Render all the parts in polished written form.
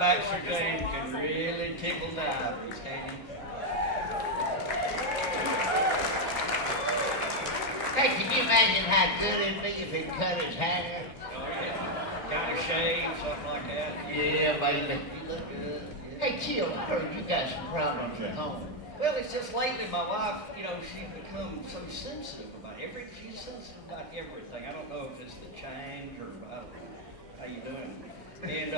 Backstage can really tickle divers, can't he? Hey, can you imagine how good it'd be if he cut his hair? Oh, yeah. Kind of shave, something like that. Yeah, baby. You look good. Yeah. Hey, Chill, I heard you got some problems at home. Well, it's just lately my wife, she's become so sensitive about she's sensitive about everything. I don't know if it's the change or I don't know. How you doing? And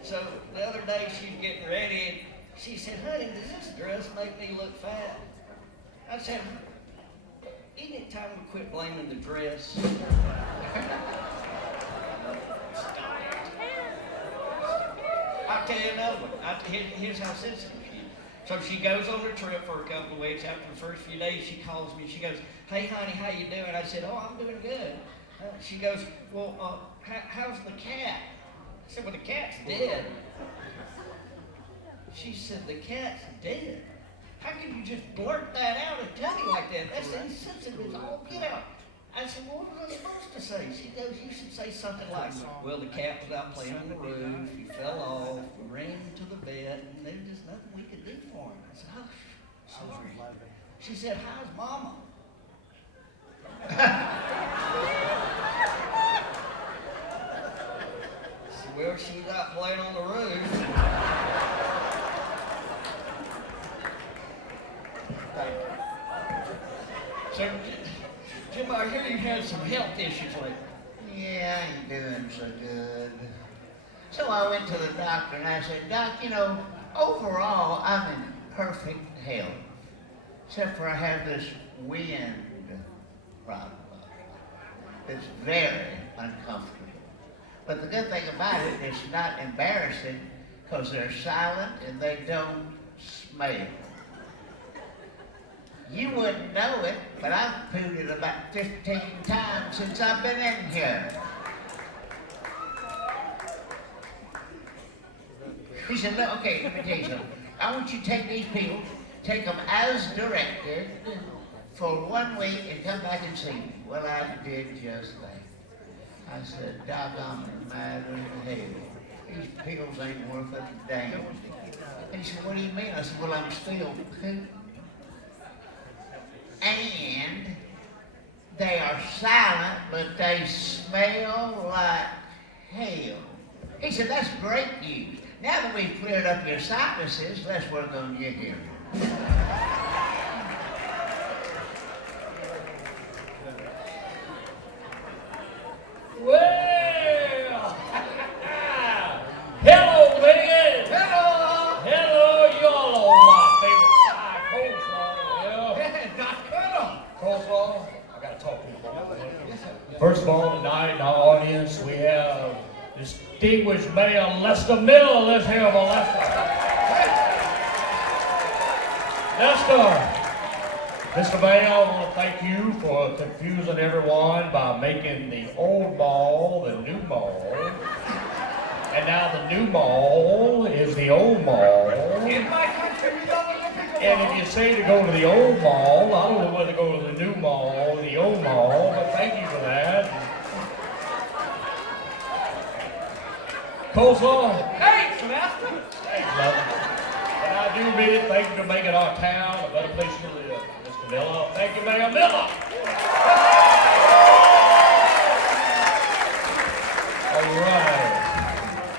so the other day she's getting ready and she said, honey, does this dress make me look fat? I said, isn't it time we quit blaming the dress? I'll tell you another one. Here's how sensitive she is. So she goes on a trip for a couple of weeks. After the first few days, she calls me. She goes, hey, honey, how you doing? I said, oh, I'm doing good. She goes, well, how's the cat? I said, well, the cat's dead. She said, the cat's dead? How can you just blurt that out and tell me like that? That's insensitive as all get out. I said, well, what was I supposed to say? She goes, you should say something like, well, the cat was out playing on the roof, he fell off, we ran him to the vet, and there was just nothing we could do for him. I said, oh, sorry. She said, how's Mama? Well, she was out playing on the roof. Thank you. So, Jim, I hear you had some health issues lately. Yeah, I ain't doing so good. So I went to the doctor and I said, Doc, overall, I'm in perfect health. Except for I have this wind problem. It's very uncomfortable. But the good thing about it, it's not embarrassing because they're silent and they don't smell. You wouldn't know it, but I've pooed it about 15 times since I've been in here. He said, look, okay, let me tell you something. I want you to take these pills, take them as directed for 1 week and come back and see me. Well, I did just that. I said, doggone it, matter in hell. These pills ain't worth a damn. He said, what do you mean? I said, well, I'm still pooping. And they are silent, but they smell like hell. He said, that's great news. Now that we've cleared up your sinuses, let's work on your hearing. Well, hello, Megan. Hello! Hello, you all on my favorite side, coleslaw. Doc Coleslaw, I gotta talk to you about that. First of all, tonight in our audience, we have distinguished Mayor Lester Miller. Let's hear him, Lester. Lester. Mr. Mayor, I want to thank you for confusing everyone by making the old mall the new mall. And now the new mall is the old mall. In my country, we don't look at And if you say to go to the old mall, I don't know whether to go to the new mall or the old mall, but thank you for that. Coleslaw? Thanks, Master! Thanks, brother. And I do mean it. Thank you for making our town a better place to live. Mr. Miller. Thank you, Mayor Miller. All right.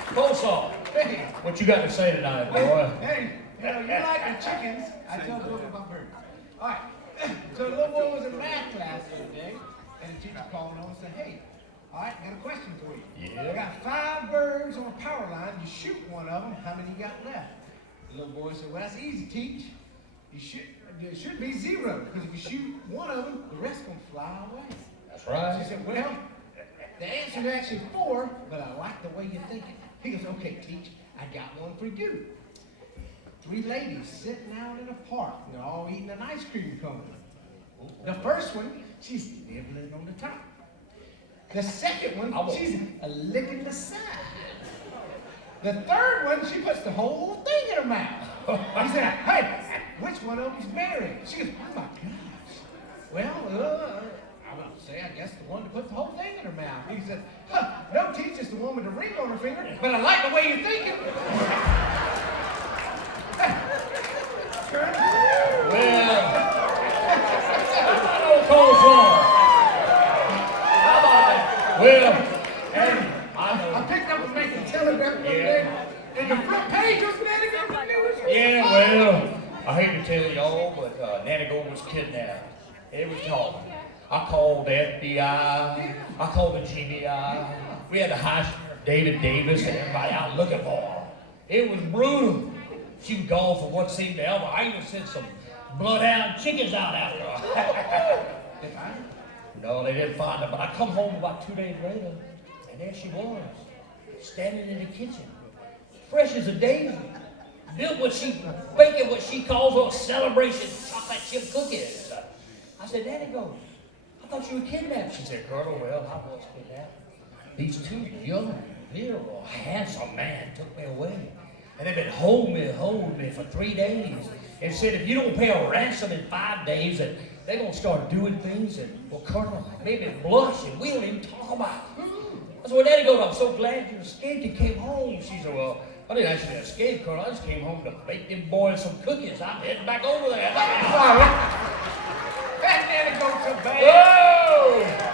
Coleslaw. Hey, What you got to say tonight, boy? hey, you like the chickens. I told you about burgers. All right. So the little boy was in math class the other day, and the teacher called him and said, hey, all right, I got a question for you. Yeah. I got 5 birds on a power line. You shoot one of them, how many you got left? The little boy said, well, that's easy, teach. It should be 0, because if you shoot one of them, the rest gonna fly away. That's right. She said, well, the answer is actually 4, but I like the way you're thinking. He goes, okay, teach, I got one for you. 3 ladies sitting out in a park. They're all eating an ice cream cone. The first one, she's nibbling on the top. The second one, she's licking the side. The third one, she puts the whole thing in her mouth. He said, hey, which one of them's married? She goes, oh my gosh. Well, I would say, I guess the one that puts the whole thing in her mouth. He said, no, teach, it's the one with the ring on her finger, but I like the way you're thinking. telegram the other day. And the front page was Nanny Gold news. Yeah, well, I hate to tell y'all, but Nanny Gold was kidnapped. It was talking. I called the FBI. I called the GBI. We had to hire David Davis and everybody out looking for her. It was brutal. She was gone for what seemed to ever. I even sent some bloodhound chickens out after her. No, they didn't find her, but I come home about 2 days later, and there she was, standing in the kitchen, fresh as a daisy, baking what she calls a celebration chocolate chip cookies. I said, Nanny Gold, I thought you were kidnapped. She said, Colonel, well, I was kidnapped. These two young, little, handsome men took me away. And they've been holding me for 3 days. And said, if you don't pay a ransom in 5 days, that they're going to start doing things that, well, Colonel, maybe blush and we don't even talk about. I said, well, Nanny Gold, I'm so glad you escaped and came home. She said, well, I didn't actually escape, Colonel. I just came home to bake them boys some cookies. I'm heading back over there. That Nanny Gold so bad. Whoa!